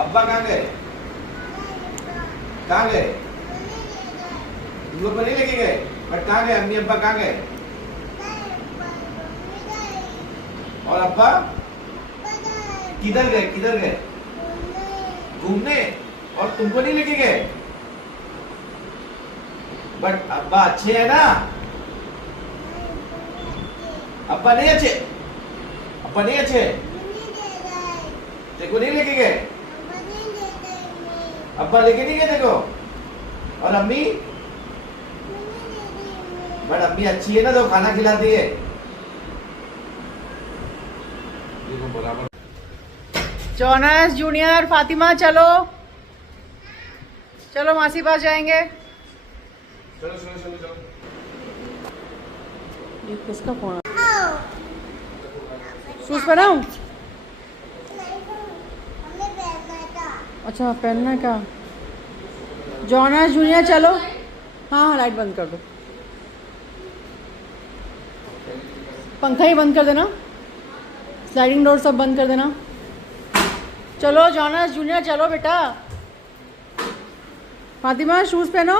अब्बा कहाँ गए? कहाँ गए? तुम लोग को नहीं लेके गए? बट कहाँ गए? अम्मी अब्बा कहाँ गए? और अब्बा किधर गए? किधर गए? घूमने। और तुमको नहीं लेके गए? बट अब्बा अच्छे है ना? अब्बा नहीं अच्छे? अब्बा नहीं अच्छे? देखो नहीं लेके गए? अब्बा लेके नहीं गए देखो? और अम्मी? बट अम्मी अच्छी है ना, तो खाना खिलाती है। जोनस जूनियर, फातिमा चलो चलो मासी पास जाएंगे। चलो चलो चलो चलो। ये किसका फोन है? शूज पहनाऊं? अच्छा पहनना है क्या? जोनस जूनियर चलो। हाँ लाइट बंद कर दो, पंखा ही बंद कर देना, स्लाइडिंग डोर सब बंद कर देना। चलो जोनस जूनियर चलो बेटा। फातिमा शूज पहनो।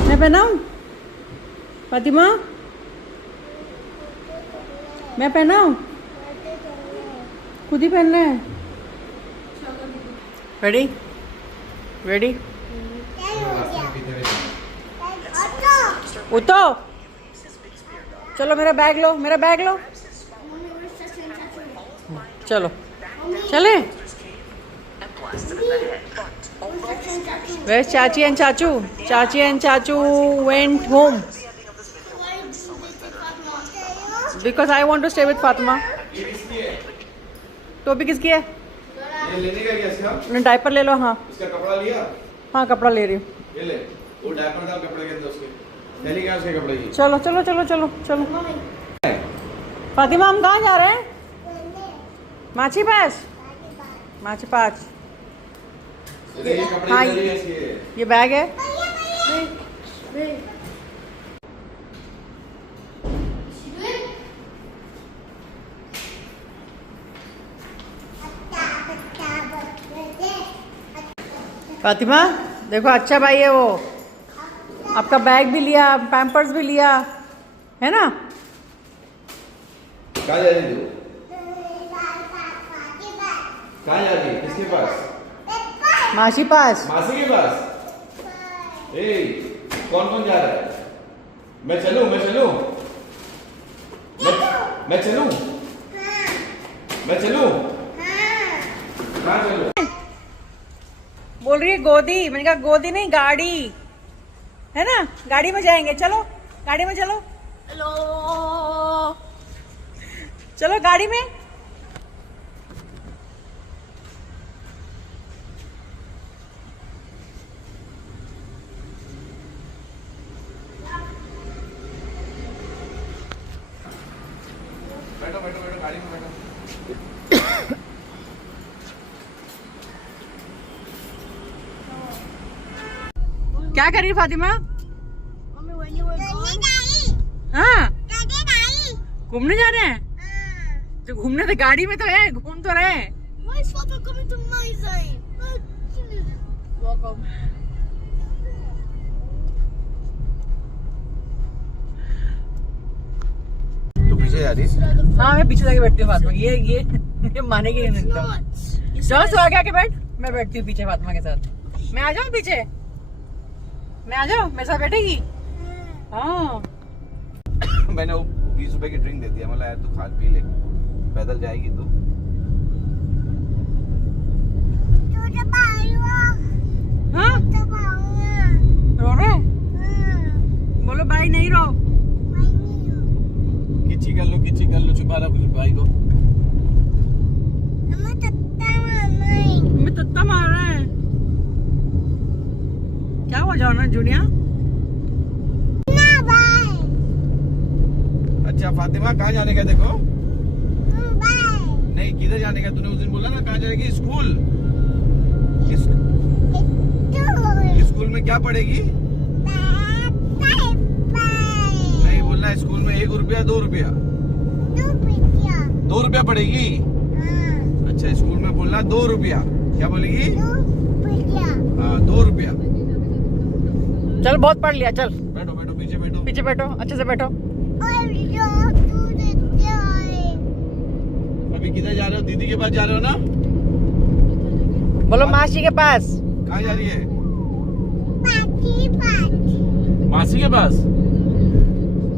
मैं पहनाऊं? फातिमा मैं पहनाऊं? खुद ही पहनना है। रेडी रेडी उतो। चलो मेरा बैग लो, मेरा बैग लो। चलो चले। Where's Chachi and Chachu? Chachi and Chachu went home because I want to stay with Fatima. ये किसकी है? टोपी किसकी है? ये लेने का क्या इसका? डायपर ले लो। हाँ इसका कपड़ा लिया? हाँ कपड़ा ले रही हूँ। ये ले। वो डायपर डाल कपड़े के अंदर उसके। थैली क्या उसके कपड़े की? चलो चलो चलो चलो चलो। फातिमा हम कहाँ जा रहे हैं? माची पास। माची पास। ये कपड़े हाँ, की थैली है इसकी। ये बैग है। फातिमा देखो अच्छा भाई है वो, आपका बैग भी लिया, पैम्पर्स भी लिया है ना। कहाँ जा रही तू? कहाँ जा रही? किसके पास? मासी पास। मासी के पास? ए, कौन कौन जा रहा है? मैं चलूं? मैं चलूं? मैं चलूं? मैं चलूं? कहाँ चलूं? बोल रही है गोदी। मैंने कहा गोदी नहीं गाड़ी है ना, गाड़ी में जाएंगे। चलो गाड़ी में चलो। हेलो चलो गाड़ी में। बैठो बैठो बैठो, गाड़ी में बैठो। क्या कर रही है फातिमा? हाँ घूमने जा रहे हैं। जो घूमने तो गाड़ी में तो है, घूम तो रहे हैं। तू पीछे जा रही? हाँ मैं पीछे जाके बैठती हूँ फातिमा। ये मानेगी नहीं एकदम। चलो तो आगे आके बैठ, मैं बैठती हूँ पीछे फातिमा के साथ। मैं आ जाऊँ पीछे? मैं आ जाऊँ? मेरे साथ बैठेगी? हाँ मैंने वो 20 रुपए की ड्रिंक दे दिया, मतलब यार तू खा पी ले, पैदल जाएगी तू। हाँ रो रहे? बोलो भाई नहीं रो। किच्ची कर लो, छुपा लो भाई को। मैं तत्ता मार रहा है। क्या हुआ जाना जूनिया? अच्छा फातिमा कहाँ जाने का? देखो नहीं, किधर जाने का? तूने उस दिन बोला ना कहाँ जाएगी? स्कूल। स्कूल में क्या पढ़ेगी? नहीं बोलना, स्कूल में 1 रुपया 2 रुपया? 2 रुपया पढ़ेगी। अच्छा स्कूल में बोलना 2 रुपया। क्या बोलेगी? हाँ 2 रुपया। चल बहुत पढ़ लिया, चल बैठो बैठो पीछे बैठो। पीछे बैठो, अच्छे से बैठो। अभी किधर जा रहे हो? दीदी के पास जा रहे हो ना? बोलो मासी के पास। कहाँ जा रही है? मासी के पास।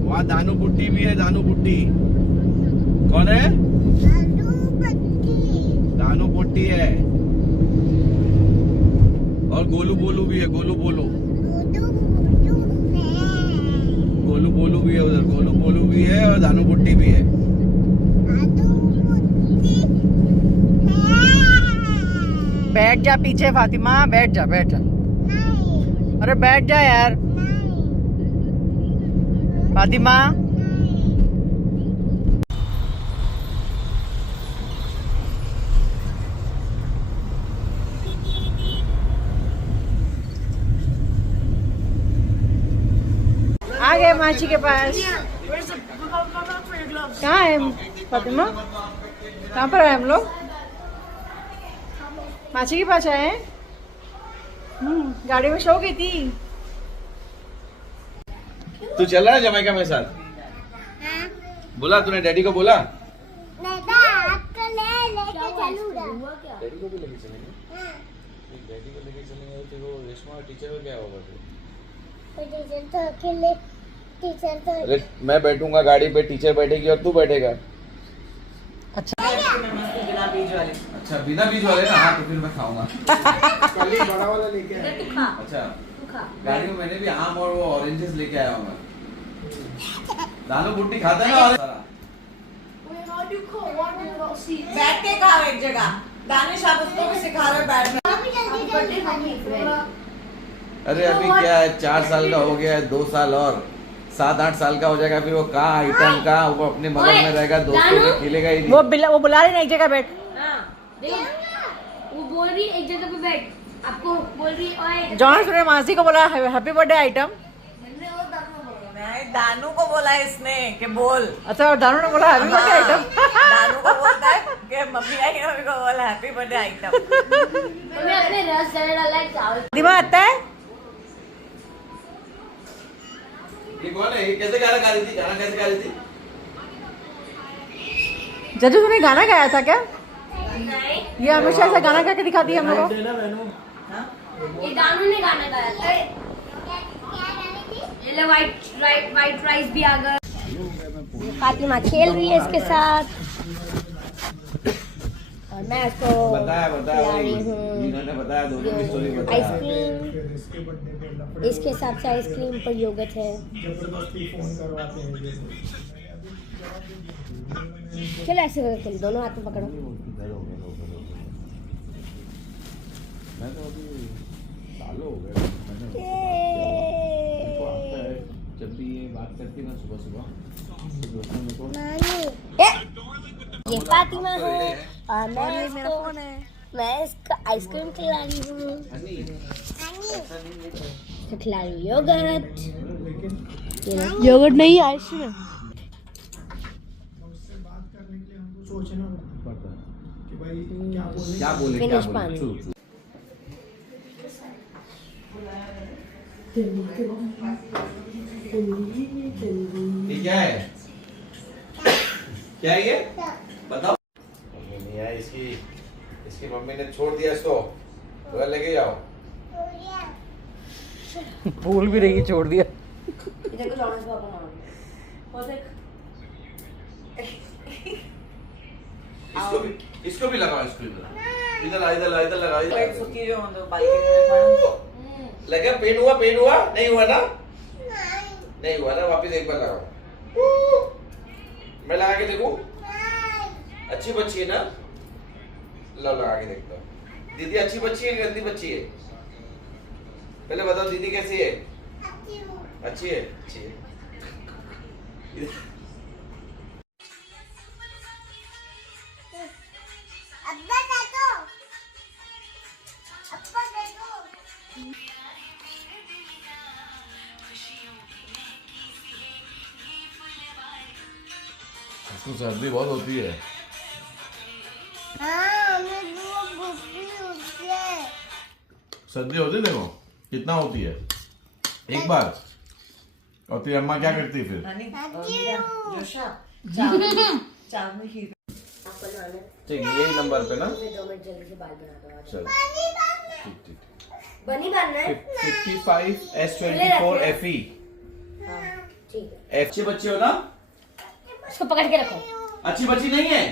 वहाँ दानू पुट्टी भी है, दानू पुट्टी। कौन है? दानू पुट्टी है। और गोलू बोलू भी है, गोलू बोलू। गोलू बोलू भी है उधर, गोलू बोलू भी है और दानू पुट्टी भी है। बैठ जा पीछे फातिमा, बैठ जा बैठ जा। अरे बैठ जा यार फातिमा। आ गए माची के पास। कहाँ है फातिमा? कहाँ पर आए हम लोग? माची के पास आए हैं। गाड़ी में सो गई थी। तू चल रहा है जमाइका मेरे साथ? बोला तूने डैडी को बोला? डैडी को भी लेके चलेंगे। डैडी को लेके चलेंगे तो वो रेशमा टीचर को क्या होगा फिर? अरे मैं बैठूंगा गाड़ी पे, टीचर बैठेगी और तू बैठेगा। अच्छा बिना बीज वाले। अच्छा बिना बीज वाले ना? हाँ तो फिर मैं खाऊंगा। बड़ा वाला लेके आया। अच्छा गाड़ी में मैंने भी आम और वो ऑरेंजेस लेके आया हूँ। दानू बुट्टी खाता है ना? बैठ के खाओ एक जगह। दानिश आप उसको भी सिखा रहे हो बैठना। अरे अभी क्या है, 4 साल का हो गया है, 2 साल और 7-8 साल का हो जाएगा फिर वो कहाँ आइटम का वो अपने मगज में रहेगा, दोस्तों में खेलेगा ही नहीं। वो बुला रही ना एक जगह बैठ। वो बोल रही एक जगह पे बैठ, आपको बोल रही ओए जॉन ने मासी को बोला हैप्पी बर्थडे आइटम। दानू को बोला इसने कि बोल। अच्छा और दानू ने बोला हैप्पी बर्थडे आइटम। दानू को बोलता है कि मम्मी आई मम्मी को बोला हैप्पी बर्थडे आइटम। मैं अपने रस डाला है चावल। दिमाग आता है। ये कौन है? ये कैसे गाना गा रही थी? गाना कैसे गा रही थी? जजू तूने गाना गाया था क्या? नहीं, ये हमेशा ऐसा गाना गा के दिखाती है हम लोग को। ये दानू ने गाना गाया था। ये ले वाइट राइस भी आ गया। फातिमा खेल रही है इसके साथ और मैं इसको बताया खिला रही हूँ इन्होंने बताया, दोनों की स्टोरी बताया। आइसक्रीम। इसके हिसाब से आइसक्रीम पर योगर्ट है। चलो ऐसे करके चलो, दोनों हाथ में पकड़ो। मैं तो अभी सालों हो गए जब भी ये बात करती ना सुबह सुबह ये फातिमा है और मैं इसको आइसक्रीम खिला रही हूँ। खिला रही हूँ योगर्ट नहीं आइसक्रीम। क्या बोले फिनिश पानी। ये क्या है? क्या है ये? बताओ। नहीं है इसकी, इसकी मम्मी ने छोड़ दिया इसको, तो लेके जाओ। भूल भी रही छोड़ दिया। इसको भी लगाओ, इसको इधर इधर लगाओ। लगा पेन हुआ नहीं हुआ ना? नहीं हुआ ना? वापस एक बार लगाओ। मैं लगा के देखूं? अच्छी बच्ची है ना? लो लगा के देखता हूँ। दीदी अच्छी बच्ची है गंदी बच्ची है? पहले बताओ दीदी कैसी है? अच्छी है। इसको सर्दी बहुत होती है। हाँ, मैं सर्दी होती है, देखो कितना होती है एक बार। और तेरी अम्मा क्या करती है फिर? ठीक है, यही नंबर पे ना। 2 मिनट जल्दी से बाल बना दो। चल ठीक ठीक। बनी बनना है 55 S24 FE। ठीक है। अच्छी बच्ची हो ना? इसको पकड़ के रखो। अच्छी बच्ची नहीं है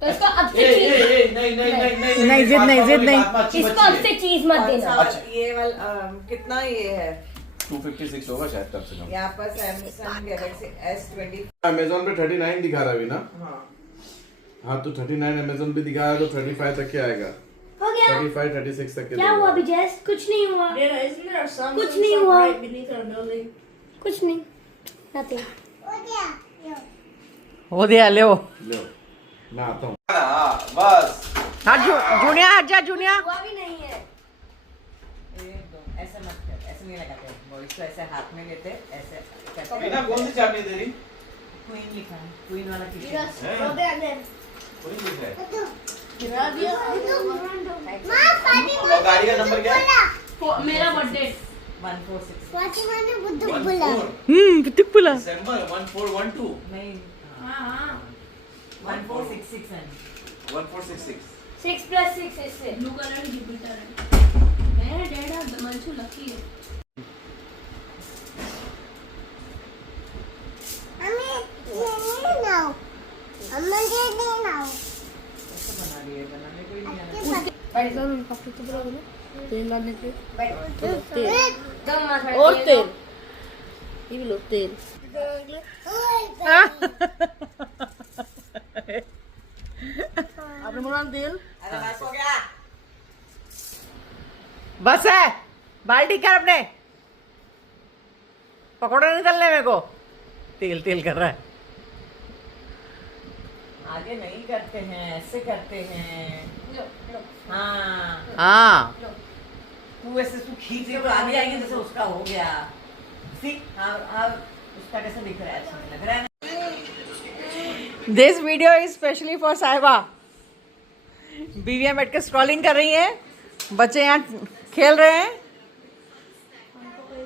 तो इसको अब ए, से ए, चीज ए, नहीं नहीं नहीं नहीं नहीं, जिद नहीं, जिद नहीं। इसको अब से चीज मत देना। अच्छा। ये वाला कितना ये है 256 होगा शायद कम से कम। यहाँ पर सैमसंग गैलेक्सी S20। अमेजोन पे 39 दिखा रहा है अभी ना। हाँ हाँ तो 39 अमेजोन पे दिखा रहा है तो 35 तक के आएगा। हो गया। 35 36 तक के क्या हुआ अभी जैस? कुछ नहीं हुआ। कुछ नहीं हुआ। कुछ नहीं। Nothing. हो दिया ले वो। लो मैं आता हूँ। बस हाँ जूनिया हट जा जूनिया। हुआ भी नहीं है। ऐसे मत कर, ऐसे नहीं लगाते बॉयज को, ऐसे हाथ में लेते ऐसे करते। बिना कौन सी चाबी तेरी? क्वीन लिखा है, क्वीन वाला की Yes. Go there then. कोई लिखा है। गिरा दिया। और गाड़ी का नंबर क्या है? मेरा बर्थडे 146 14 पुला दिसंबर 1412 नहीं। हाँ 1466 है। 1466 6 + 6 इससे। ब्लू कलर जुपिटर है। मेरा डैड मंचू लकी है। ऐसे बना दिए, बनाने कोई नहीं आना। बैठ जाओ मेरे पास तो बोलो ना। तेल डालने के। तेल। दम मार। और तेल। ये भी लो तेल। आपने बोला तेल। अरे बस हो गया, बस है। बाल्टी कर अपने, पकौड़े नहीं तलने मेरे को। तेल तेल कर रहा है। आगे नहीं करते हैं, ऐसे करते हैं। हाँ हाँ, तू ऐसे तू खींच के तो आगे आएंगे जैसे उसका हो गया। हाँ हाँ, उसका कैसे दिख रहा है? अच्छा नहीं लग रहा है ना। This video is specially for साहिबा। बीवियां बैठ के स्क्रॉलिंग कर रही हैं, बच्चे यहाँ खेल रहे हैं।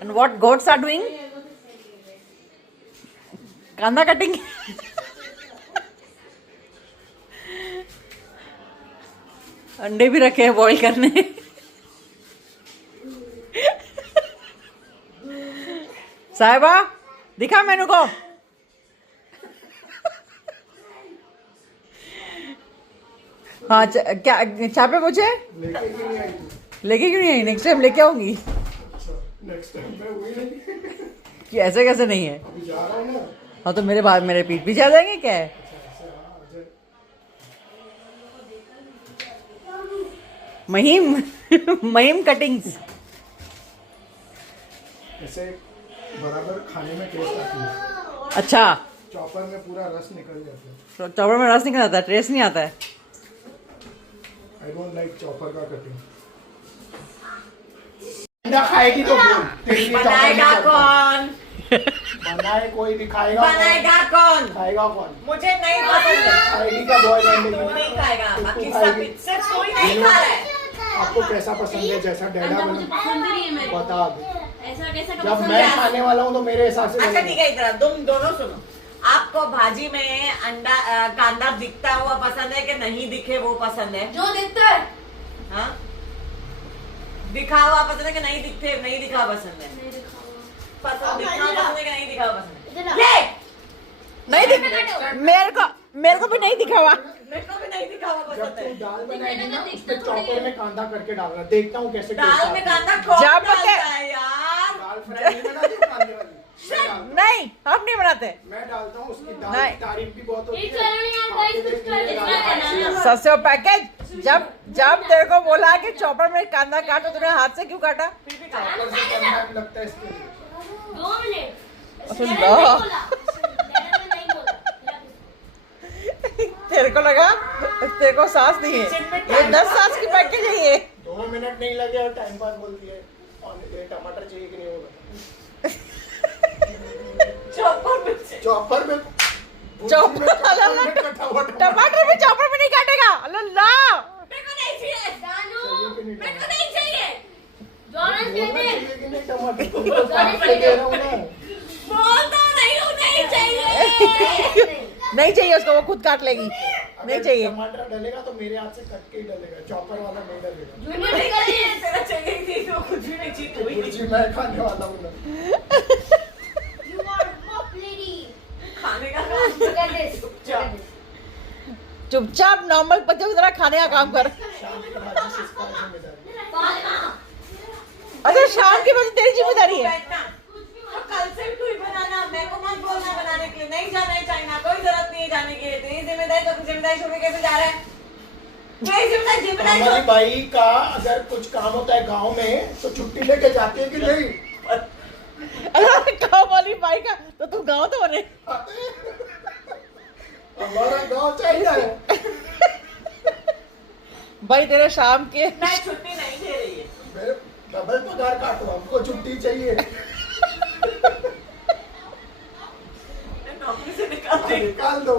And what goats are doing? कांदा कटिंग। अंडे भी रखे हैं बॉईल करने। साहिबा दिखा मेनू को। हाँ क्या चापे मुझे लेके क्यों नहीं आई? नेक्स्ट टाइम लेके आऊंगी। कि ऐसे कैसे नहीं है? हाँ तो मेरे बाद मेरे पीठ पीछे आ जाएंगे क्या है? महिम महिम कटिंग्स। ऐसे बराबर खाने में टेस्ट आती है। अच्छा, चॉपर में पूरा रस निकल जाता है। चॉपर में रस निकल आता है, टेस्ट नहीं आता है। आई डोंट लाइक चॉपर का कटिंग। खाएगी तो बोल। तेरे लिए बनाएगा चॉपर कौन? बनाए कोई भी खाएगा। बनाएगा कौन? खाएगा कौन? मुझे नहीं पसंद है। खाएगी का बॉयफ्रेंड तू नहीं खाएगा, बाकी तू सब खाएगी। सिर्फ कोई नहीं खा रहा है। आपको कैसा पसंद है? जैसा डैडा अंडा मुझे पसंद नहीं है मेरे को। बता दो। ऐसा कैसा का जब पसंद मैं है? खाने वाला हूँ तो मेरे हिसाब से अच्छा बनेगा। ठीक है, इधर तुम दोनों सुनो। आपको भाजी में अंडा कांदा दिखता हुआ पसंद है कि नहीं दिखे वो पसंद है? जो दिखता है हाँ, दिखा हुआ पसंद है कि नहीं दिखते नहीं दिखा हुआ पसंद है? नहीं दिखा हुआ। पसंद दिखा हुआ पसंद है कि नहीं दिखा हुआ पसंद है? इधर ले नहीं दिख, मेरे को भी नहीं दिखा हुआ। मेरे को भी नहीं दिखा हुआ जब पसंद तू है। दाल बनाएगी ना उसमें चॉपर में कांदा करके डालना। देखता हूँ कैसे टेस्ट दाल में आता है। कांदा कौन जब डालता के- है यार? दाल फ्राई नहीं बनाती वो कांदे वाली। मैं डालता हूँ। नहीं, हम नहीं बनाते। मैं डालता हूँ। उसकी दाल नहीं। की तारीफ भी बहुत होती एक है। चलो नहीं आता, आपके इसको देखने try में करना दाल है ना। अच्छी है। पैकेज जब तेरे को बोला कि चॉपर में कांदा काटो, तूने हाथ से क्यों काटा? चॉपर से करना लगता है इसके लिए। 2 मिनट। सुन डैडा लो। ने नहीं बोला। डैडा ने नहीं बोला। तेरे को लगा तेरे को सांस नहीं है? ये 10 सांस की पैकेज है ये। 2 मिनट नहीं लगे और टाइम पास बोलती है। और ये टमाटर चाहिए कि नहीं होगा? चॉपर में चॉपर टमाटर भी चॉपर में नहीं काटेगा। अल्लाह मेरे को नहीं चाहिए। जानू, चाहिए कि नहीं मेरे को नहीं चाहिए। बोलना चाहिए कि नहीं टमाटर तुमको काट के दे रहा हूँ ना। नहीं चाहिए उसको, वो खुद काट लेगी। नहीं अगर चाहिए। टमाटर डलेगा तो मेरे हाथ से कट के ही डलेगा, चॉपर वाला नहीं डलेगा। तेरा चाहिए थी तो कुछ भी नहीं चाहिए। कुछ मैं खाने वाला हूँ ना। खाने का चुपचाप नॉर्मल बच्चों की तरह खाने का काम कर। शाम की भाजी सिस्का है जिम्मेदारी। अच्छा शाम की बजे तेरी जिम्मेदारी है। तो कल से भी तू ही बनाना, मेरे को मत बोलना बनाने के लिए। नहीं जाना है चाइना, कोई जरूरत नहीं है जाने की। तेरी जिम्मेदारी, तो जिम्मेदारी छोड़ के कैसे जा रहा है? तेरी जिम्मेदारी हमारी बाई का अगर कुछ काम होता है गांव में तो छुट्टी लेके जाती है कि नहीं? अरे गाँव वाली भाई का तो तू गाँव तो बने। हमारा गांव चाइना है। भाई तेरे शाम के मैं छुट्टी नहीं दे रही है। मेरे डबल पगार काटो, हमको छुट्टी चाहिए। नौकरी से निकाल दे। निकाल दो,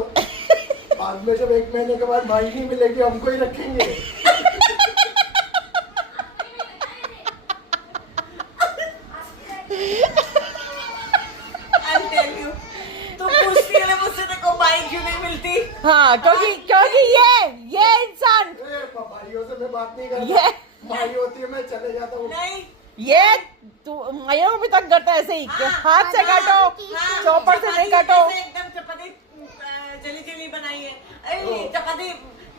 बाद में जब 1 महीने के बाद भाई नहीं मिलेगी हमको ही रखेंगे। I'll tell you, तू पूछती है ना मुझसे तेरे को बाइक क्यों नहीं मिलती? हाँ क्योंकि ये इंसान भाइयों से मैं बात नहीं करता। ये भाई होती है मैं चले जाता हूँ। नहीं, ये तू माइयों को भी तंग करता है ऐसे ही कि हाथ से काटो, चॉपर से नहीं काटो। कैसे एकदम चपाती जली जली बनाई है। अरे चपाती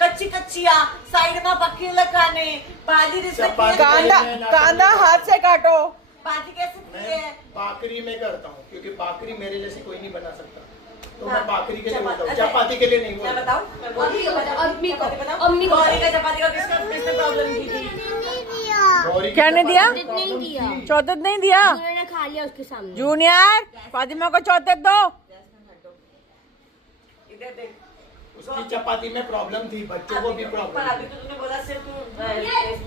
कच्ची कच्चिया, साइड में पक्की लगाने, भाजी जिससे कांदा हाथ से काटो। भाजी कैसे की मैं है? बाकरी में करता हूँ क्योंकि बाकरी मेरे जैसे कोई नहीं बना सकता, तो मैं हाँ, बाकरी के लिए बोलता हूँ, अच्छा, चपाती के लिए नहीं मैं बोलता। बताऊं? मैं बोलती हूँ, अम्मी को, चपाती बताऊं? अम्मी को। गौरी का चपाती का किसने प्रॉब्लम की थी? गौरी की क्या नहीं दिया? चपाती नहीं प्रॉब्लम दिया। थी। चौथत नहीं दिया। उन्होंने खा लिया उसके सामने। जूनियर फातिमा को चौथत दो। इधर देख। उसकी चपाती में प्रॉब्लम थी, बच्चों को भी पर प्रॉब्लम अभी तो तूने बोला सिर्फ तू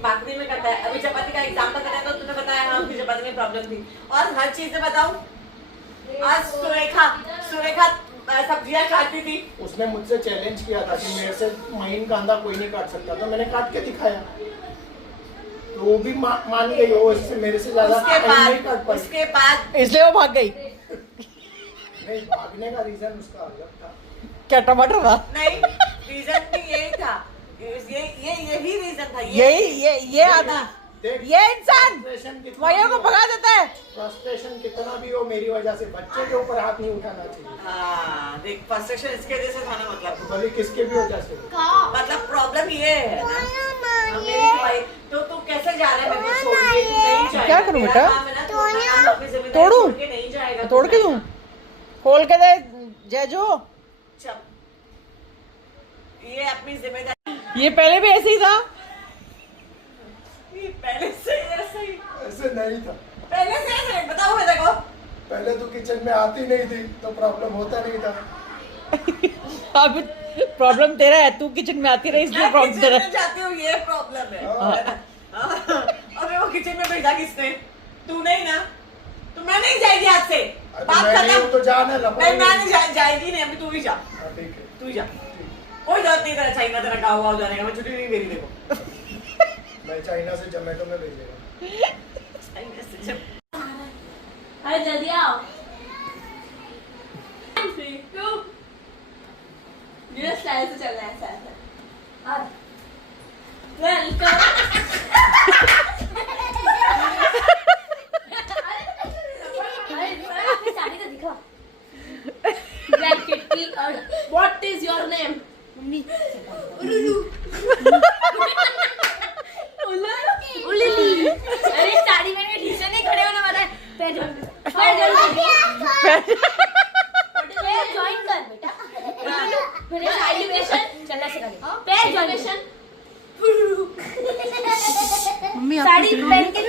बाकरी में करता है। अभी चपाती का एग्जाम्पल बताया तो तूने बताया हाँ उसकी चपाती में प्रॉब्लम थी। और हर चीज में बताऊं, आज सुरेखा सब्जियां काटती थी। उसने मुझसे चैलेंज किया था कि मेरे से महीन कांदा कोई नहीं काट सकता, तो मैंने काट के दिखाया, तो वो भी मान गई। वो इससे मेरे से ज्यादा नहीं काट पाई। उसके बाद इसलिए वो भाग गई। नहीं, भागने का रीजन उसका अलग था। क्या टमाटर था? नहीं, रीजन भी यही था। यही रीजन था। ये आदमी, देख, ये इंसान फ्रस्ट्रेशन कितना माइयों भी को हो, भगा देता है। फ्रस्ट्रेशन कितना भी हो मेरी वजह से, बच्चे के ऊपर हाथ नहीं उठाना चाहिए। हाँ, देख फ्रस्ट्रेशन इसके वजह से था ना, मतलब भले किसके भी वजह से। मतलब प्रॉब्लम ये है ना। हाँ, मेरी भाई तो तू कैसे जा रहा है मेरे को छोड़ के? तू नहीं जाएगा। क्या करूं तेरा बेटा? काम है ना, तोड़ना काम, अपनी जिम्मेदारी तोड़ूं? छोड़ के नहीं जाएगा। तोड़ के दूं? खोल के दे जैजो। चल, ये अपनी जिम्मेदारी। ये पहले भी ऐसे ही था। ये पहले से ऐसा ही, ऐसे नहीं था। पहले से ऐसा ही। बताओ मैं देखो, पहले तो किचन में आती नहीं थी तो प्रॉब्लम होता नहीं था। अब प्रॉब्लम तेरा है, तू किचन में आती रही इसलिए मैं प्रॉब्लम किचन तेरा में जाती हूँ, ये प्रॉब्लम है। हाँ। अबे वो किचन में भेजा किसने? तू नहीं ना? तो मैं नहीं जाएगी आज से। अरे बात मैं नहीं हूँ खत्म। तो जाना मैं नहीं जाएगी नहीं, अभी तू ही जा। हाँ, ठीक है। तू ही जा। कोई जरूरत नहीं तेरा चाइना तेरा गाँव वाव जाने का। मैं छुट्टी नहीं मेरी देखो। मैं चाइना से जोमेटो में भेजेगा। चाइना से जब अरे जल्दी आओ। 3, 2 मेरा स्टाइल से चल रहा है ऐसा। अपनी साड़ी तो दिखा। ब्लैंकेट की। और व्हाट इज योर नेम? उल्ली। अरे साड़ी में ठीक से नहीं खड़े होने वाला है। पैर ज्वाइन कर बेटा। मेरे एजुकेशन चलना सिखा दे। पैर ज्वाइन। साड़ी पहन के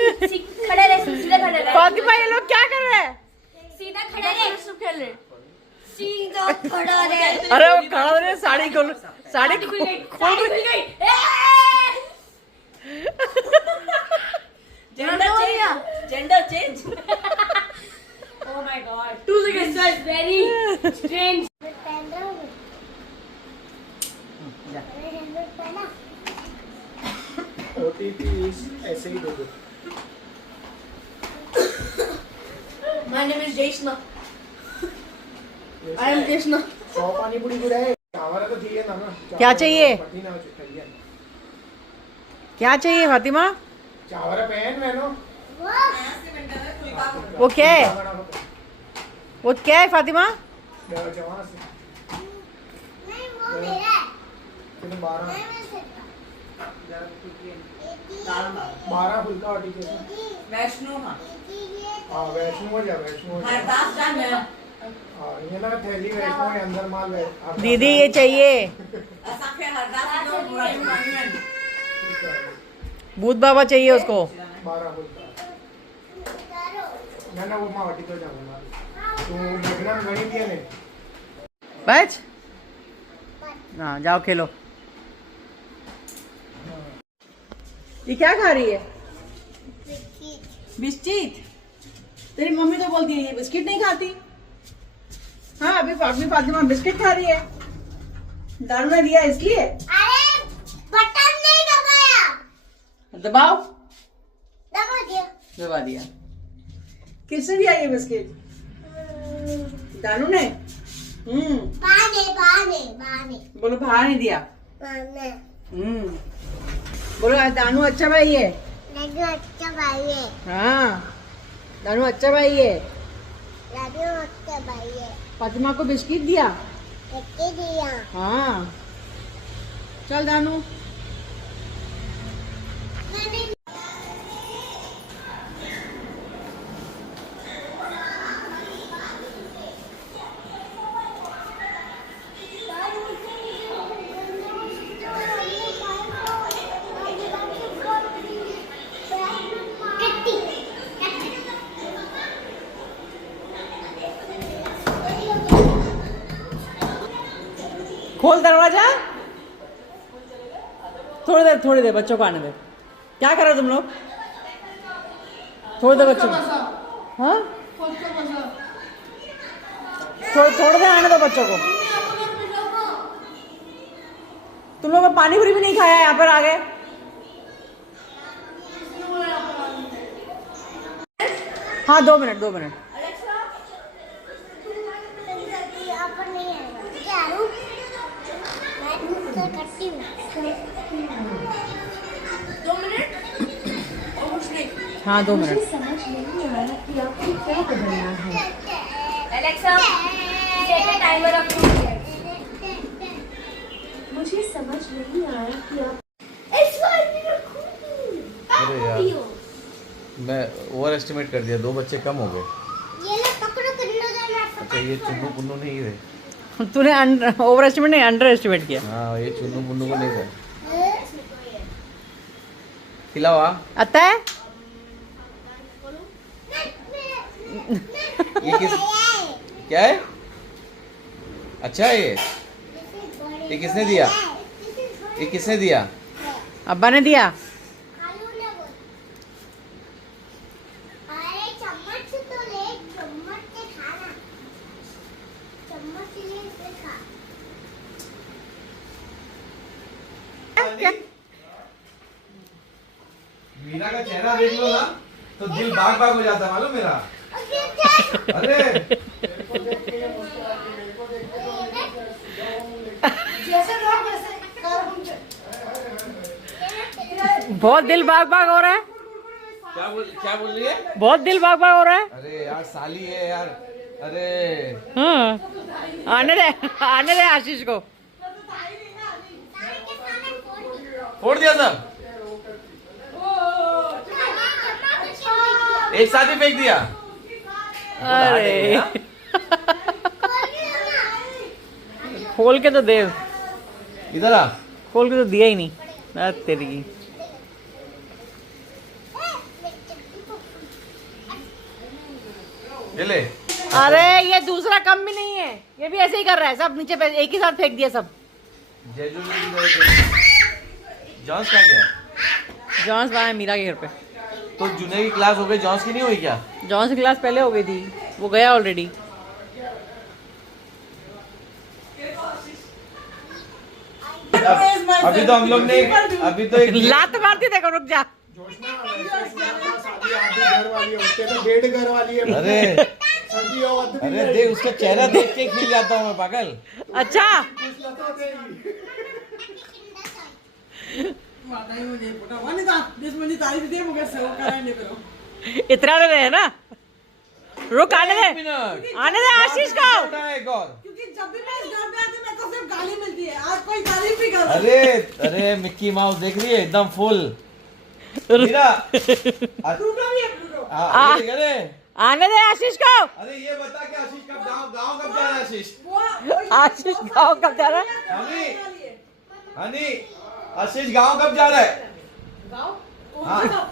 खड़े रहे, सीधा खड़े रहे। फातिमा ये लोग क्या कर रहे हैं? सीधा खड़े रहे। सीधा खड़ा रहे। अरे वो खड़ा रहे, साड़ी खोल, साड़ी खोल गई। Gender change. Oh my god. 2 seconds. This was very strange. OTP ऐसे ही दे दो। My name is Jaishna. I am Jaishna. 100 पानी पूरी पूरा है चावल तो चाहिए ना ना क्या चाहिए? पति ना चाहिए क्या चाहिए फातिमा? चावल पहन मैनो वो क्या है? वो क्या है फातिमा? जवान से नहीं वो मेरा है। फिर 12 मैं सकता। 12 फुल्का और टीचर से वैष्णो हाँ हाँ वैष्णो हो जा वैष्णो हो जा हरदास जान है हाँ ये ना थैली वैष्णो है अंदर माल है दीदी ये चाहिए। असांखे हरदास जो बुराई मानी है भूत बाबा चाहिए उसको। 12 फुल्का ना ना वो मां वाटी तो जाऊंगा तू देखना गणी दिया ने बच हाँ जाओ खेलो। ये क्या खा रही है? बिस्किट। तेरी मम्मी तो बोलती है ये बिस्किट नहीं खाती। हाँ अभी फातिमा बिस्किट खा रही है। दारू ने दिया इसलिए। अरे बटन नहीं दबाया। दबाओ। दबा दिया। दबा दिया। किसने दिया ये बिस्किट? दानू ने। बाने बाने बाने बोलो बाहर नहीं दिया। बाने बोलो दानू अच्छा भाई है। लड्डू अच्छा भाई है। हाँ दानू अच्छा भाई है। लड्डू अच्छा भाई है। फातिमा को बिस्किट दिया। रखे दिया। हाँ चल दानू। मैंने खोल दरवाजा। थोड़ी देर बच्चों को आने दे। क्या कर रहे हो तुम लोग? थोड़ी देर बच्चों को। हाँ थोड़ी देर आने दो बच्चों को। तुम लोग पानी पूरी भी नहीं खाया यहाँ पर आ गए। हाँ 2 मिनट 2 मिनट। हाँ 2 minute. Alexa, set a timer of 2 minutes. मुझे समझ नहीं आ रहा कि आप अरे यार मैं ओवर एस्टिमेट कर दिया 2 बच्चे कम हो गए। ये ले पकड़ो कितना जाना अच्छा ये चुन्नू पुन्नू नहीं थे। तूने ओवर एस्टिमेट नहीं अंडर एस्टिमेट किया। हाँ ये चुन्नू पुन्नू को नहीं थे। खिलावा आता है। ये किस क्या है? अच्छा है ये किसने दिया? ये किसने दिया? अब्बा ने दिया। अरे चम्मच तो ले चम्मच से खाना चम्मच से खा क्या? मीरा का चेहरा देख लो ना तो दिल बाग बाग हो जाता है मालूम मेरा। अरे बहुत दिल बाग बाग हो रहा है। क्या बोल रही है? बहुत दिल बाग बाग हो रहा है। अरे यार साली है यार। अरे हाँ आने दे आशीष को। फोड़ दिया सब एक साथ ही फेंक दिया। अरे खोल के तो दे। इधर आ। खोल के तो दिया ही नहीं। तेरी की ये ले। अरे ये दूसरा कम भी नहीं है। ये भी ऐसे ही कर रहा है। सब नीचे एक ही साथ फेंक दिया सब। जॉन्स कहाँ गया? जॉन्स वहाँ है मीरा के घर पे। तो जूनियर की क्लास हो गई जॉन्स की नहीं हुई क्या? जॉन्स की क्लास पहले हो गई थी। वो गया ऑलरेडी। अभी तो हम लोग ने अभी तो एक लात मारती देखो रुक जा। जोशना वैसे इसमें शादी आधी घर वाली होते तो 1.5 घर वाली है। अरे सभी औरत भी अरे देख उसका चेहरा देख के खिल जाता हूँ मैं पागल। अच्छा कुछ लता देगी। इतना दे है ना, रुक आने दे, आने दे आशीष को। एक और। क्योंकि जब भी मैं इस घर पे आती हूँ मेरे को सिर्फ गाली मिलती है, आज कोई तारीफ भी कर अरे अरे मिक्की माउस देख रही है एकदम फुल। मीरा अरे आने दे आशीष को। अरे ये बता कि आशीष कब गाँव कब जा रहा है आशीष? आशीष गाँव कब जा रहा है? हनी आशीष गाँव कब जा रहा है? हाँ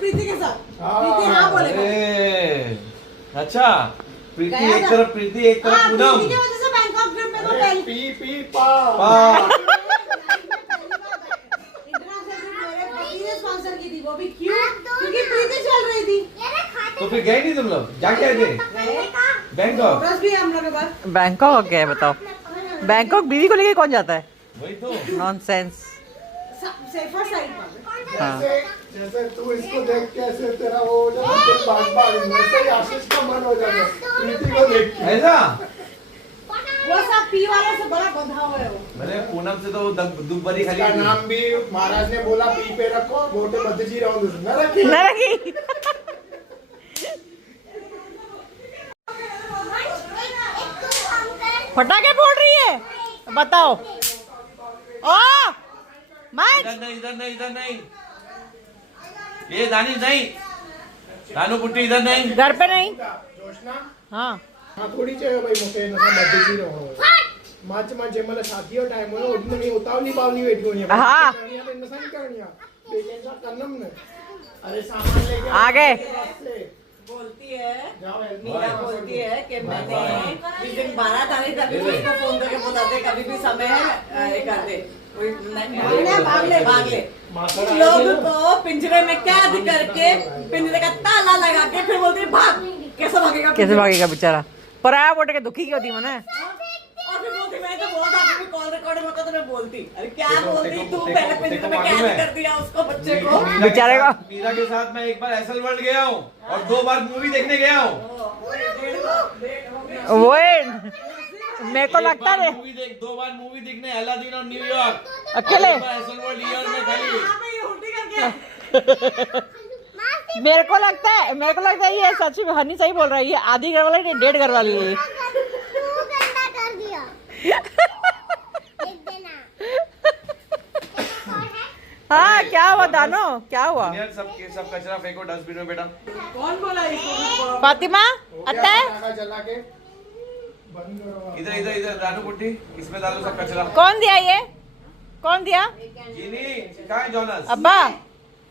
प्रीति के साथ। प्रीति हाँ बोलेगा। अरे अच्छा प्रीति एक तरफ प्रीति एक तरफ पूनम। प्रीति की वजह से बैंकॉक ट्रिप में को पहली पी पा इंटरनेशनल ट्रिप मेरे पति ने स्पॉन्सर की थी, वो भी क्यों? क्योंकि प्रीति चल रही थी। तो फिर गए नहीं तुम लोग? जाके आए थे बैंकॉक? बस भी हम लोग के पास बैंकॉक क्या है बताओ? बैंकॉक बीवी को लेके कौन जाता है? वही तो नॉनसेंस। सेफर साइड पर। जैसे तू इसको देख के ऐसे तेरा वो हो जाता है, फिर बाग वैसे ही आशीष का मन हो जाता है प्रीति को देख के। ऐसा वो सब पी वालों से बड़ा बंधा हुआ है वो। मैंने पूनम से तो दुबरी इसका खाली नाम भी महाराज ने बोला पी पे रखो, गोटे बदजी रहो न रखी। न रखी। पटाखे फोड़ रही है, बताओ। ओ माइक इधर नहीं ये दानिश नहीं, दानू पुट्टी इधर नहीं। घर पे नहीं। जोशना हाँ हाँ थोडी चाहिए भाई मोठे नसा बदजी रहो माच म्हणजे मला शादीयो टाइम होनो उठनो नहीं उतावली बावली वेट कोनी हाँ। नसा नहीं करनिया बेकेचा कन्नम ने। अरे सामान लेके आगे बोलती है जाओ मीरा बोलती है कि मैंने जिस दिन 12 तारीख तक को फोन करके बताते कभी भी समय है ये कर दे भाग ले लोग को पिंजरे में कैद करके पिंजरे का ताला लगा के फिर बोलती है भाग। कैसे भागेगा? कैसे भागेगा बेचारा? पराया बोटे के दुखी की होती मैंने। और फिर बोलती मैं तो बहुत आगे भी कॉल रिकॉर्डिंग होता तो मैं बोलती अरे क्या बोलती तू पहले पिंजरे में कैद कर दिया उसको बच्चे को। बेचारे का मीरा के साथ मैं एक बार एसएल वर्ल्ड गया हूँ और 2 बार मूवी देखने गया हूँ। वो मेरे को लगता है 2 बार मूवी देखने अलादीन और न्यूयॉर्क अकेले। एसएल वर्ल्ड ईयर में खाली। मेरे को लगता है ये सच में हनी सही बोल रहा है। ये आधी घर वाला 1.5 घर वाली है। हाँ क्या हुआ दानो, क्या हुआ? सब कचरा फेंको डस्टबिन में बेटा। कौन बोला इसको? फातिमा अत्ता है? जला के बंद करो। इधर दानू पुट्टी इसमें डालो सब कचरा। कौन दिया ये? कौन दिया? जीनी कहाँ है जोनस? अब्बा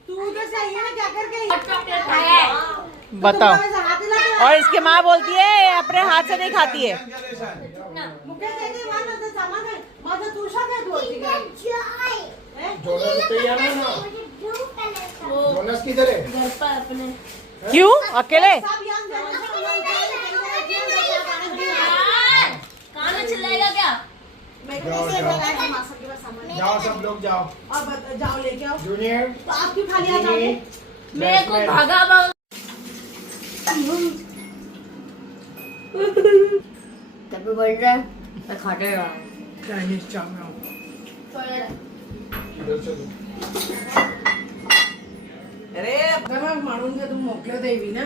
तू उधर से आई है ना क्या करके? बताओ। और इसकी माँ बोलती है अपने हाथ से नहीं खाती है। जोनस पे आना ना। जोनस किधर है? घर पर अपने क्यों अकेले? खाना चिल्लाएगा क्या? जाओ सब लोग जाओ। जाओ लेके आओ। जूनियर तो आप क्यों खाली आ जाओगे? मेरे को भागा भाग तब भी बढ़ रहा है। मैं खाते रहा चाइनीज चाउमीन इधर चलो। अरे म्हणून का तुम मोकले देवी ना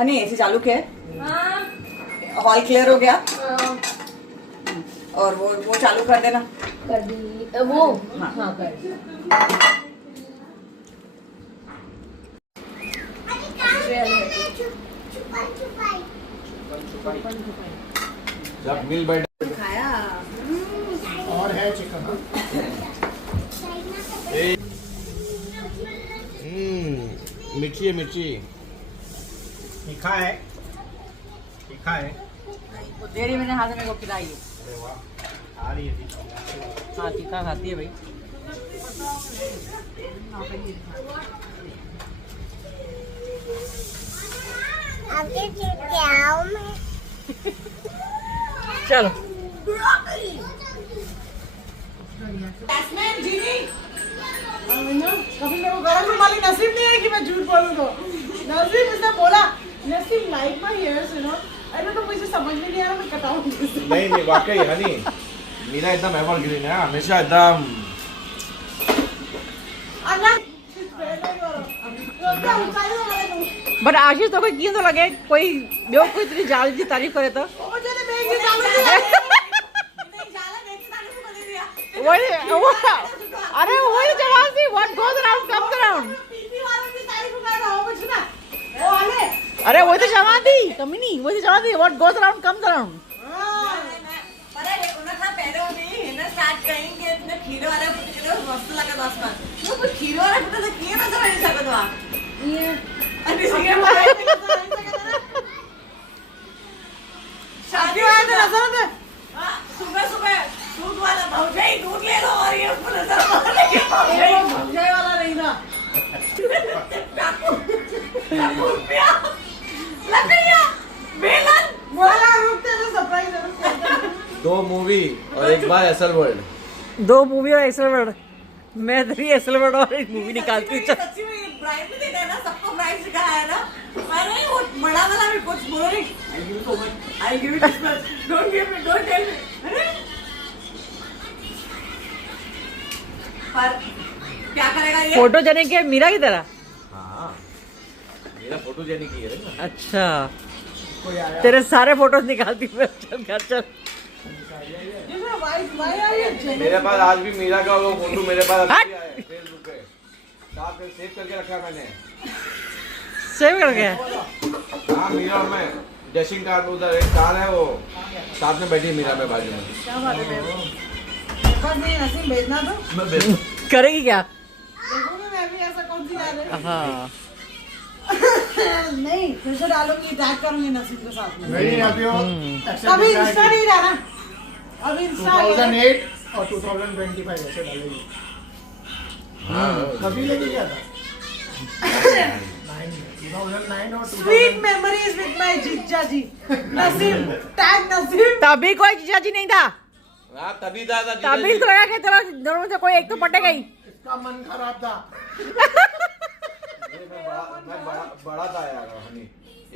हनी ऐसे चालू किया हॉल क्लियर हो गया और वो चालू कर देना कर दी वो। हाँ कर दी। जब मिल बैठ खाया और है चिकन। मिर्ची है मिर्ची। तीखा है तीखा है। देरी मैंने हाथ में को खिलाई है। अरे वाह आ रही है तीखा। हाँ तीखा खाती है भाई। आगे क्या हूँ मैं? चलो कभी मेरे को गरम रुमाली नसीब नहीं है कि मैं झूठ बोलूं तो नसीब उसने बोला नसीब like my hairs you know I don't know मुझे समझ में नहीं आ रहा मैं कटाऊं कैसे नहीं नहीं वाकई हनी मीरा एकदम एवरग्रीन है हमेशा एकदम अन्ना क्या ऊंचाई में मारे तू बट आशीष तो कोई किए तो लगे कोई जो कोई इतनी जाल की तारीफ करे तो मुझे तो मैं ये जान नहीं वही अरे वही जवाब थी what goes around comes around PP वालों की तारीफ कर रहा हूं कुछ ना वो वाले अरे वही तो जवाब थी कमी नहीं वही तो जवाब थी what goes around comes around अरे उन्होंने पहले भी हिना स्टार्ट करेंगे इतने खीरे वाले फुटके तो मस्त लगा दोस्त वो कुछ खीरे वाले फुटके तो किए ना तो नहीं सकते आप ये अरे सीधे मारे शादी वाले तो नजर में सुबह सुबह दूध वाला भौजाई दूध ले लो और ये ऊपर नजर मारने के भौजाई वो भंजाई वाला नहीं था लकड़ियाँ बेलन बोला रुकते तो सरप्राइज है 2 मूवी और एक बार एसल वर्ल्ड 2 मूवी और एक्सेल वर्ड मैं 3 एक्सेल वर्ड और एक मूवी निकालती हूँ सच्ची में ये ब्राइड में देना है ना सबको ब्राइड सिखाया है ना मैंने वो बड़ा वाला भी कुछ बोलो नहीं I give so much I give it this much don't give me don't tell me अरे पर क्या करेगा ये फोटो जने के मीरा की तरह हाँ मेरा फोटो जेनी की है ना अच्छा कोई आया तेरे सारे फोटोज निकालती हूँ चल घर चल ये मेरा वाई आ रही है मेरे पास आज भी मीरा का वो फोटो मेरे पास अभी हट! भी आया है फेसबुक पे साथ में सेव करके रखा है मैंने सेव कर गया हाँ मीरा और मैं डैशिंग कार में उधर एक कार है वो साथ में बैठी है मीरा में बाजू में क्या बात है मेरे पास नहीं नसीब भेजना तो मैं भेज करेगी क्या देखूंगी मैं भी ऐसा कौन सी डाल है हाँ नहीं फिर से डालूंगी टैग करूंगी नसीब के साथ में नहीं अभी वो अभी इंस्टा नहीं रहना अभी इंस्टा 2008 और 2025 ऐसे डालेगी कभी लेके गया था 2009 और स्वीट मेमोरीज विद माय जीजा जी नसीब टैग नसीब तभी कोई जीजा जी नहीं था हाँ तभी था तभी तो लगा कि चलो दोनों में से कोई एक तो पटेगा ही इसका मन खराब था मैं बड़ा था यार हनी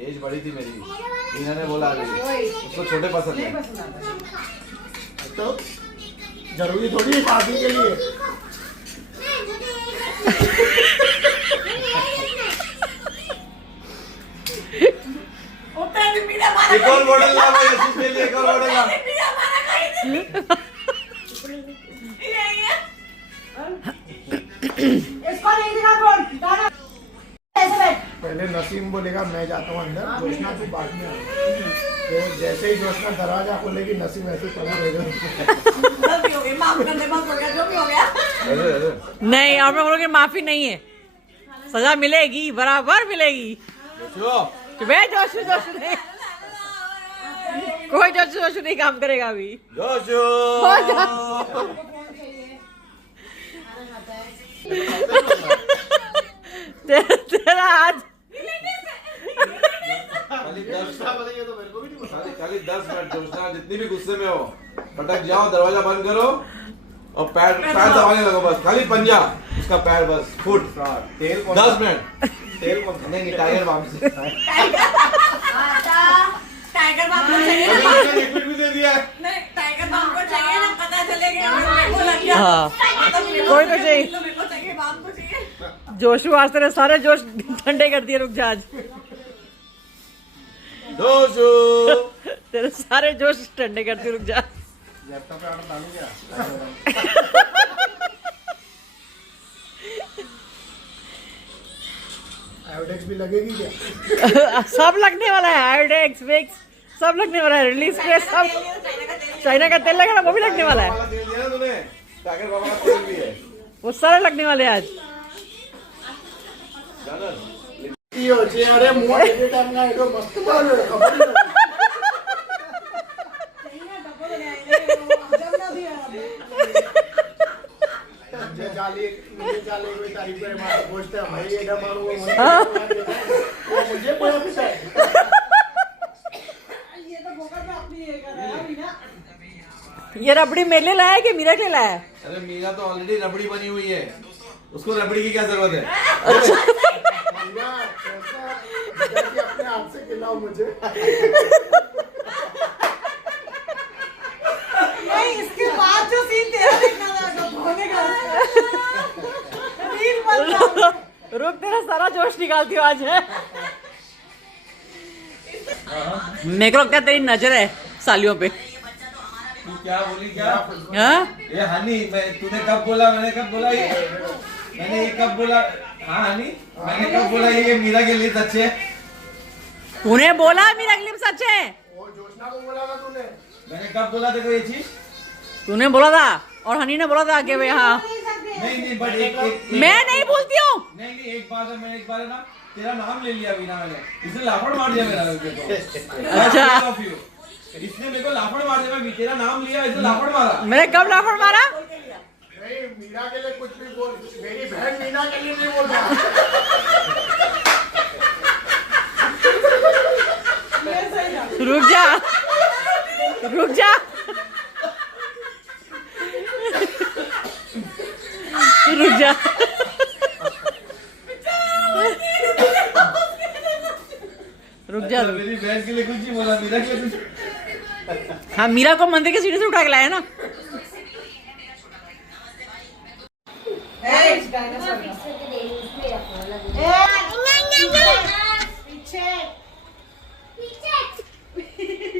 एज बड़ी थी मेरी मीना ने बोला अभी उसको छोटे पसंद है तो जरूरी थोड़ी है शादी के लिए वो पे भी मेरा मारा एक और मॉडल ला मैं यीशु के लिए एक और मॉडल ला मेरा मारा कहीं नहीं ये इसको नहीं दिखा बोल गाना ऐसे बैठ पहले नसीम बोलेगा मैं जाता हूँ अंदर जोशना तू बाद में आना तो जैसे ही जोशना दरवाजा खोलेगी नसीम ऐसे पड़ा रहेगा गलती हो गई माफ कर दे माफ हो गया जो भी हो गया ऐसे ऐसे नहीं और मैं बोलोगे माफी नहीं है सजा मिलेगी बराबर मिलेगी जोशु वे जोशु जोशु नहीं कोई जोशु जोशु नहीं काम करेगा अभी जोशु तेरा आज खाली 10 मिनट जोशना जितनी भी गुस्से में हो पटक जाओ दरवाजा बंद करो और पैर दबाने लगो बस खाली पंजा उसका पैर बस फुट तेल 10 मिनट तेल को नहीं टाइगर बाम से टाइगर बाम को चाहिए ना लिक्विड भी दे दिया है नहीं टाइगर बाम को चाहिए ना पता चलेगा मेरे को लग गया हाँ। कोई तो चाहिए। मेरे को चाहिए बाम को चाहिए जोशु आज तेरे सारे जोश ठंडे कर दिए रुक जा आज जोशु तेरे सारे जोश ठंडे कर दिए रुक जा लैपटॉप पे ऑर्डर डालू क्या आयोडेक्स भी लगेगी क्या सब लगने वाला है आयोडेक्स विक्स सब लगने वाला है रिलीज पे सब चाइना का तेल लगा ना वो भी लगने वाला है तेल दिया ना तूने टाइगर बाबा का तेल भी है वो सारे लगने वाले हैं आज जाना यो जे अरे मुंह एके टाइम ना एडो मस्त बाल है खबर जे जाली तारीफ करे मार पूछते हैं भाई एडा मारो वो हाँ। मुझे कोई पूछता है ये तो बोकर में अपनी ये कर रहा है अभी ना। ये रबड़ी मेरे लिए लाया है कि मीरा के लिए लाया है? अरे मीरा तो ऑलरेडी रबड़ी बनी हुई है, उसको रबड़ी की क्या जरूरत है? मीरा कैसा कि अपने हाथ से खिलाओ मुझे। नहीं इसके बाद जो सीन तेरा देखना था धोने का रील बन रहा है। रुक तेरा सारा जोश निकालती हूँ आज है। मेरे को लगता है तेरी नजर है सालियों पे। तू क्या बोली क्या? हाँ? ये हनी, मैं तूने कब बोला, मैंने कब बोला ये? मैंने ये कब बोला? हाँ हनी, मैंने कब बोला ये मीरा के लिए अच्छे है? तूने बोला मेरा क्लिप सच है। वो जोशना को बोला था तूने? मैंने कब बोला देखो ये चीज? तूने बोला था और हनी ने बोला था कि वे हाँ। नहीं बट एक मैं नहीं बोलती हूँ। नहीं एक बार है, मैंने एक बार है ना तेरा नाम ले लिया बिना, मैंने इसने लाफड़ मार दिया मेरा मेरे को। अच्छा। इसने मेरे को लाफड़ मार दिया, मैं तेरा नाम लिया, इसने लाफड़ मारा। मैंने कब लाफड़ मारा? नहीं मीरा के लिए कुछ भी बोल, मेरी बहन मीना के लिए नहीं बोल रहा। ये सही है। रुक जा रुक जा रुक जा। रुक जा रुक। मेरी बहन के लिए कुछ नहीं बोला, मीरा के लिए कुछ। हाँ मीरा को मंदिर के सीढ़ी से उठा के लाया ना। पीछे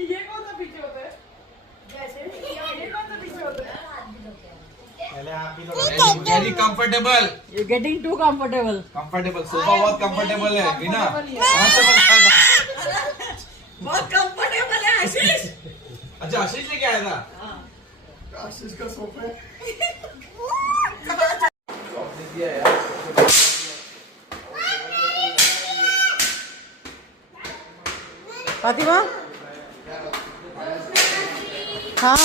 ये कौन सा पीछे होता है? ये कौन सा पीछे होता है? पहले आप भी तो very comfortable, you getting to comfortable. Comfortable sofa बहुत कंफर्टेबल है बिना। कहाँ से बनता है? बहुत कंफर्टेबल है आशीष। अच्छा आशीष लेके आया था। आशीष का सोफा है। दिया यार। फातिमा हाँ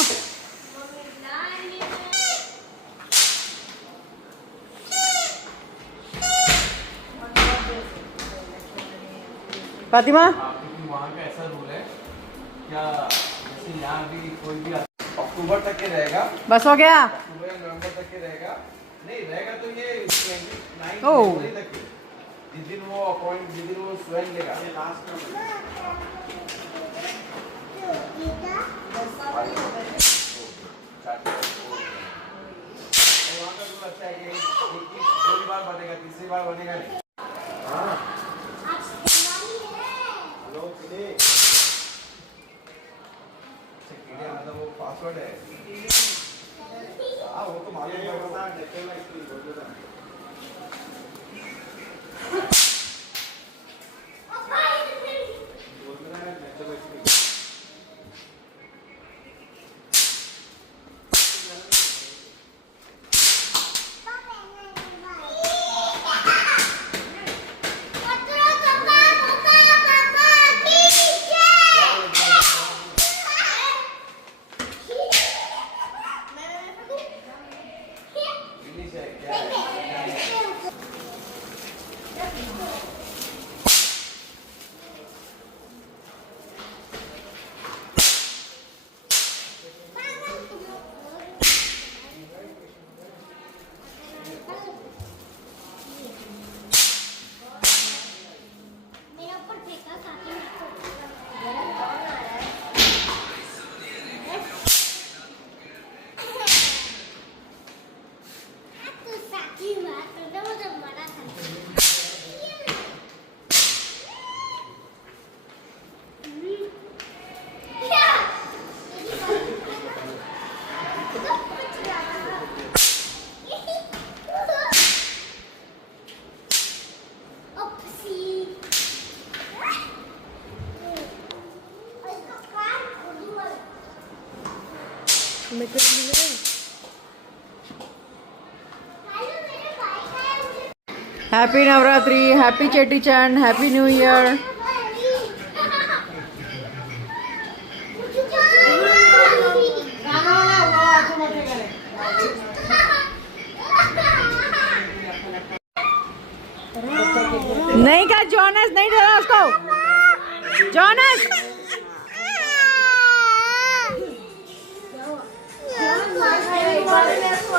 फातिमा वहाँ का ऐसा रूल है क्या, जैसे यहाँ भी कोई भी अक्टूबर तक के रहेगा, बस हो गया। अक्टूबर या नवंबर तक के रहेगा, नहीं रहेगा तो ये 29 ओह। जनवरी तक के, जिस दिन वो अपॉइंट, जिस दिन वो स्वयं लेगा। वहाँ का रूल अच्छा है कि दो बार बनेगा, तीसरी बार बनेगा नहीं। हेलो किले कीड़े मतलब वो पासवर्ड है। हाँ वो तो मालूम है, वो फिनिश है क्या है? मेरे ऊपर फेंका काफी तू साथी बात तो मुझे बड़ा happy Navratri, happy Cheti Chand, happy new year. नहीं क्या जॉनस नहीं दे रहा उसको जॉनस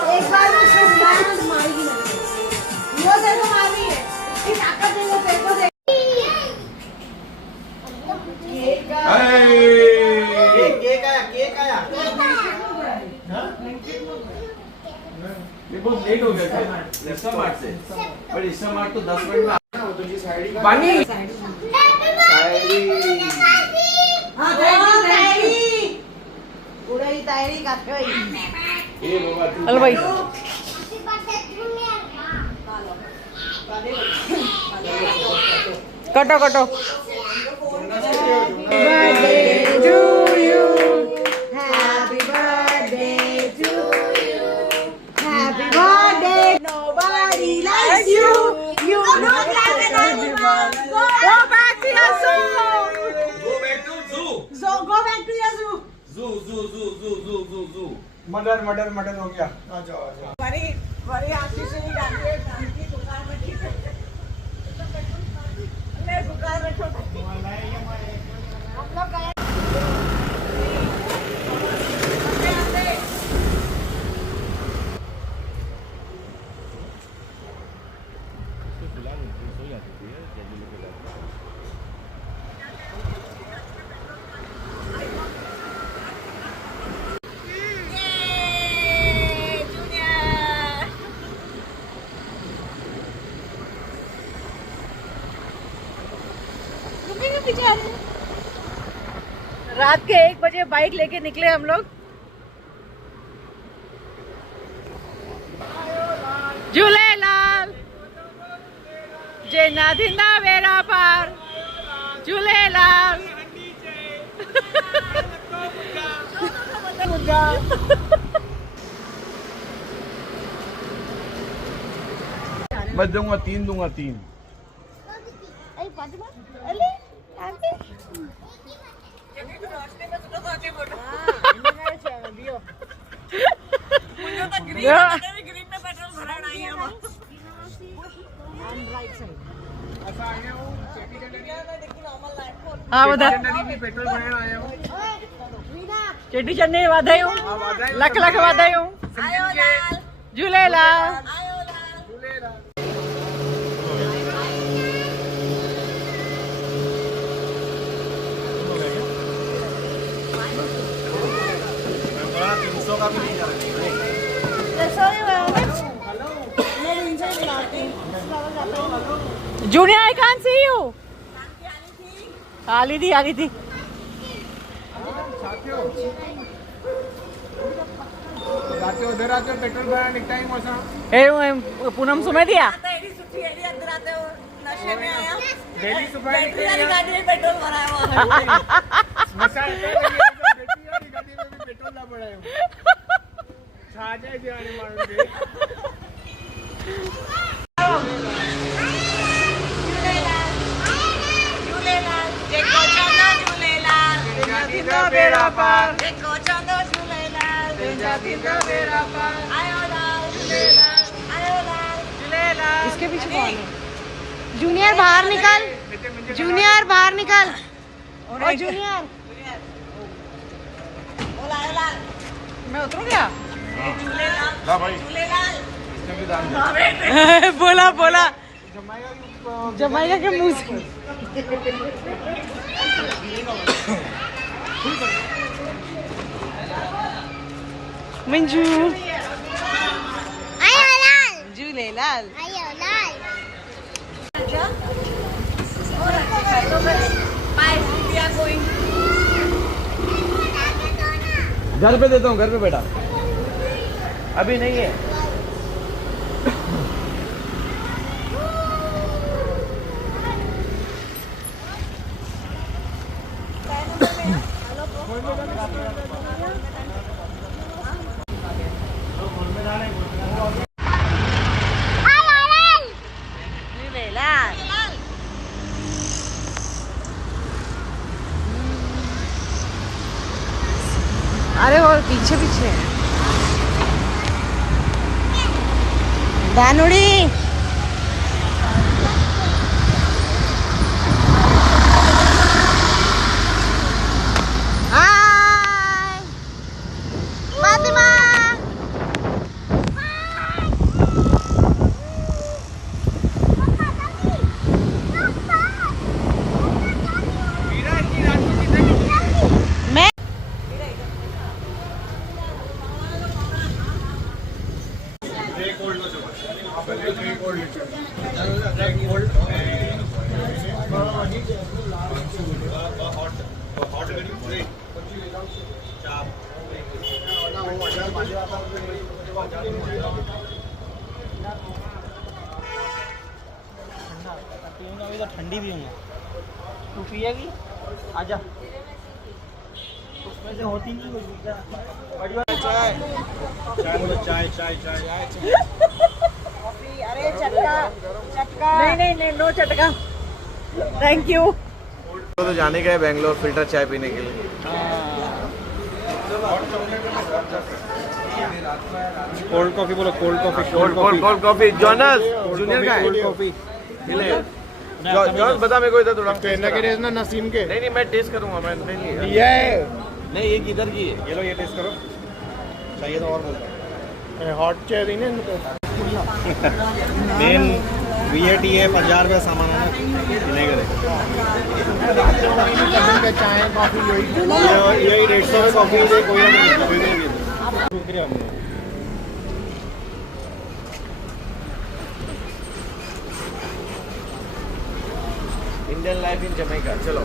एक बार मारेगी वो तेरे को मार रही है इसकी ताकत दे दो तेरे को दे केक आया ये बहुत लेट हो गया था इंस्टा मार्ट से पर इंस्टा मार्ट तो 10 मिनट में वो तो जी साइड का पानी हां तायरी पूरा ही तायरी काट गई ये बाबा हेलो भाई कटो कटो Nobody likes you. You don't have it anymore. Go back to your zoo. Go back to zoo. So go back to your zoo. Zoo. Murder हो गया आ जाओ बड़ी बड़ी आशीष नहीं जाती है की दुकान में ठीक है मैं दुकान में छोटा हम लोग गए रात के 1 बजे बाइक लेके निकले हम लोग झूलेलाल जय नादिंदा वेरा पार झूलेलाल मैं दूंगा 3 हाँ बता पेट्रोल भराने आया हूँ चेटी चन्नी वाधाई हूँ लख वाधाई हूँ Jhulelal junior I can't see you आली थी उधर आते पेट्रोल भराने टाइम असा ए पूनम सुमे दिया एडी सुठी एडी अंदर आते हो नशे में आया डेली सुबह बैटरी वाली गाड़ी में पेट्रोल भराया हुआ मसाल बैटरी वाली गाड़ी में भी पेट्रोल ना बढ़ायो छा जाए दीवानी मारूंगे झूलेलाल जेको चंदो झूलेलाल जातींदा बेड़ा पार जेको चंदो झूलेलाल जातींदा बेड़ा पार आयो लाल झूलेलाल आयो लाल झूलेलाल इसके पीछे कौन है जूनियर बाहर निकल जूनियर बाहर निकल ओ जूनियर बोला आयो लाल मैं उतरू क्या झूलेलाल ला भाई झूलेलाल इसने भी दान दिया बोला जमाइया के मुंह से मंजू आयो लाल झूलेलाल आयो लाल घर पे देता हूँ घर पे बेटा अभी नहीं है अरे वो पीछे है दानुड़ी ठंडी भी हूँ तू पिएगी आजा उसमें से होती नहीं कुछ चाय चाय चाय चाय चाय अरे चटका चटका नहीं नहीं नो चटका थैंक यू। तो जाने गए बेंगलोर फिल्टर चाय पीने के लिए। कोल्ड कॉफी बोलो cold coffee cold coffee John's junior का कोल्ड कॉफी जॉन बता मेरे को इधर थोड़ा प्रेरणा के रेस ना नसीम के नहीं मैं टेस्ट करूंगा मैं नहीं ये नहीं ये किधर की है ये लो ये टेस्ट करो चाहिए तो और बोलता हॉट चेरी ने मेन VAT है 50 रुपये सामान है पीने का चाय कॉफी यही 150 में कॉफी कोई नहीं इंडियन लाइफ इन जमैका चलो